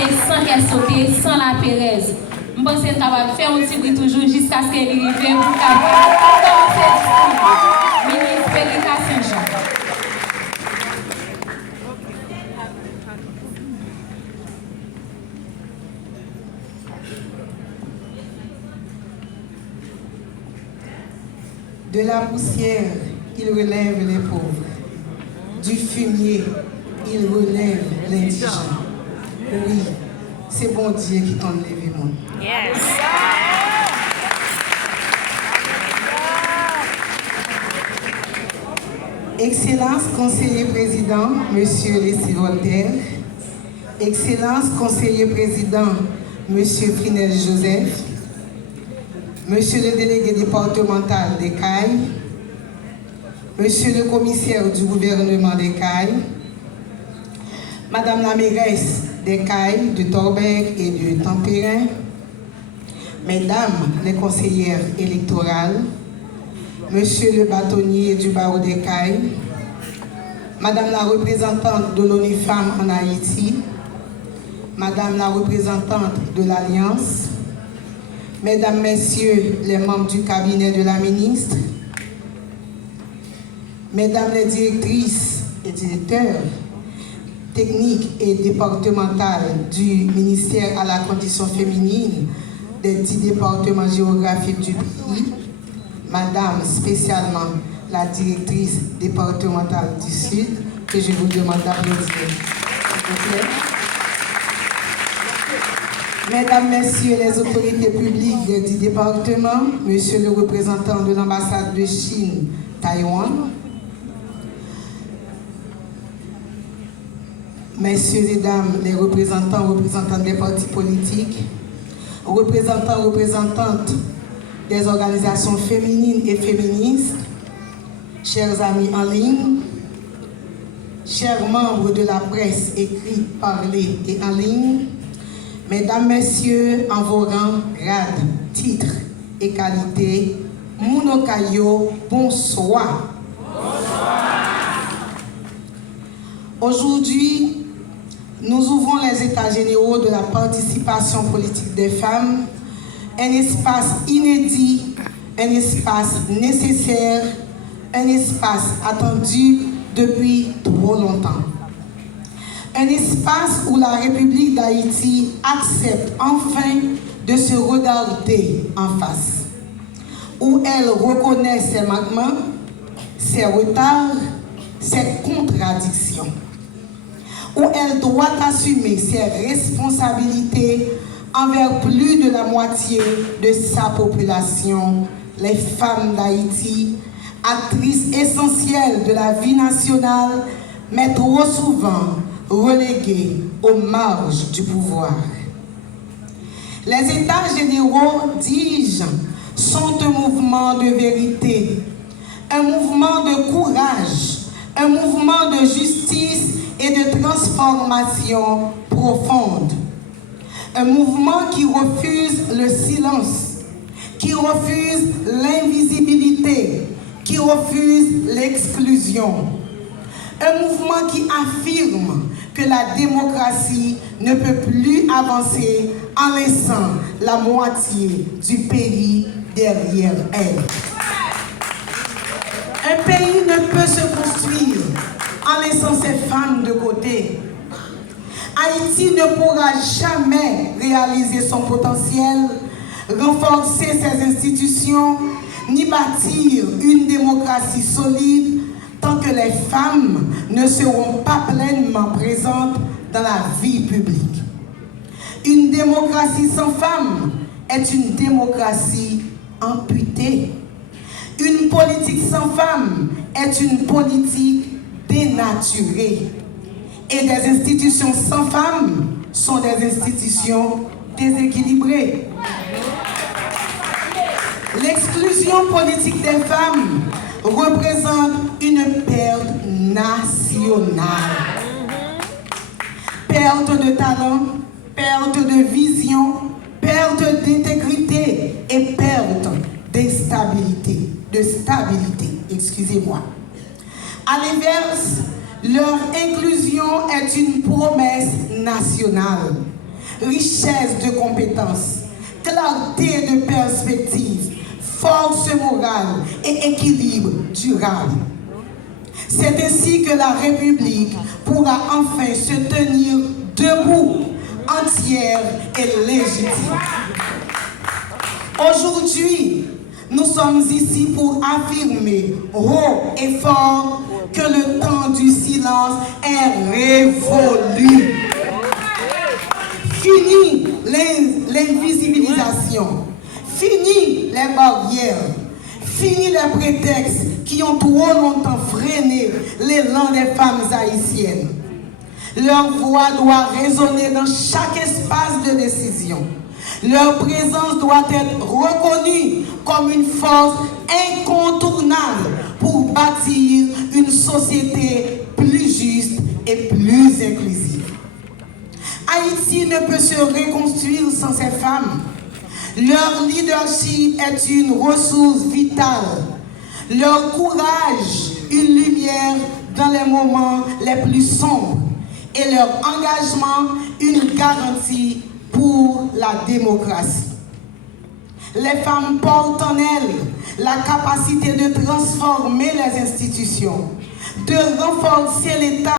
sans qu'elle saute, sans la Pérez. Je pense qu'elle est capable de faire un petit bruit toujours jusqu'à ce qu'elle arrive pour commencer le ministre Périka Saint-Jean. De la poussière, il relève les pauvres. Du fumier, il relève l'indigent. Oui, c'est bon Dieu qui t'a enlevé moi. Yes. Excellence conseiller président, Monsieur Leslie Voltaire. Excellence conseiller président, Monsieur Frinel Joseph. Monsieur le délégué départemental des Cayes, Monsieur le commissaire du gouvernement des Cayes, Madame la mairesse des Cayes, de Torbec et de Tempérin, Mesdames les conseillères électorales, Monsieur le bâtonnier du barreau des Cayes, Madame la représentante de l'ONU Femmes en Haïti, Madame la représentante de l'Alliance, Mesdames, Messieurs les membres du cabinet de la ministre, Mesdames les directrices et directeurs techniques et départementales du ministère à la condition féminine des 10 départements géographiques du pays, Madame spécialement la directrice départementale du Sud, que je vous demande d'applaudir. S'il vous plaît. Mesdames, Messieurs les autorités publiques des 10 départements, Monsieur le représentant de l'ambassade de Chine, Taïwan, Messieurs et Dames les représentants des partis politiques, représentantes des organisations féminines et féministes, chers amis en ligne, chers membres de la presse écrite, parlée et en ligne, Mesdames, Messieurs, en vos rangs, grades, titres et qualités, Mounokayo, bonsoir. Bonsoir. Aujourd'hui, nous ouvrons les états généraux de la participation politique des femmes, un espace inédit, un espace nécessaire, un espace attendu depuis trop longtemps. Un espace où la République d'Haïti accepte enfin de se regarder en face, où elle reconnaît ses manquements, ses retards, ses contradictions, où elle doit assumer ses responsabilités envers plus de la moitié de sa population, les femmes d'Haïti, actrices essentielles de la vie nationale, mais trop souvent reléguées aux marges du pouvoir. Les États généraux, dis-je, sont un mouvement de vérité, un mouvement de courage, un mouvement de justice et de transformation profonde. Un mouvement qui refuse le silence, qui refuse l'invisibilité, qui refuse l'exclusion. Un mouvement qui affirme que la démocratie ne peut plus avancer en laissant la moitié du pays derrière elle. Un pays ne peut se construire en laissant ses femmes de côté. Haïti ne pourra jamais réaliser son potentiel, renforcer ses institutions, ni bâtir une démocratie solide tant que les femmes ne seront pas pleinement présentes dans la vie publique. Une démocratie sans femmes est une démocratie amputée. Une politique sans femmes est une politique dénaturée. Et des institutions sans femmes sont des institutions déséquilibrées. L'exclusion politique des femmes représente une perte nationale. Perte de talent, perte de vision, perte d'intégrité et perte de stabilité. Excusez-moi. À l'inverse, leur inclusion est une promesse nationale. richesse de compétences, clarté de perspective, force morale et équilibre durable. C'est ainsi que la République pourra enfin se tenir debout, entière et légitime. Aujourd'hui, nous sommes ici pour affirmer haut et fort que le temps du silence est révolu. Fini l'invisibilisation, fini les barrières, fini les prétextes qui ont trop longtemps freiné l'élan des femmes haïtiennes. Leur voix doit résonner dans chaque espace de décision. Leur présence doit être reconnue comme une force incontournable pour bâtir une société plus juste et plus inclusive. Haïti ne peut se reconstruire sans ces femmes. Leur leadership est une ressource vitale. Leur courage, une lumière dans les moments les plus sombres. Et leur engagement, une garantie pour la démocratie. Les femmes portent en elles la capacité de transformer les institutions, de renforcer l'État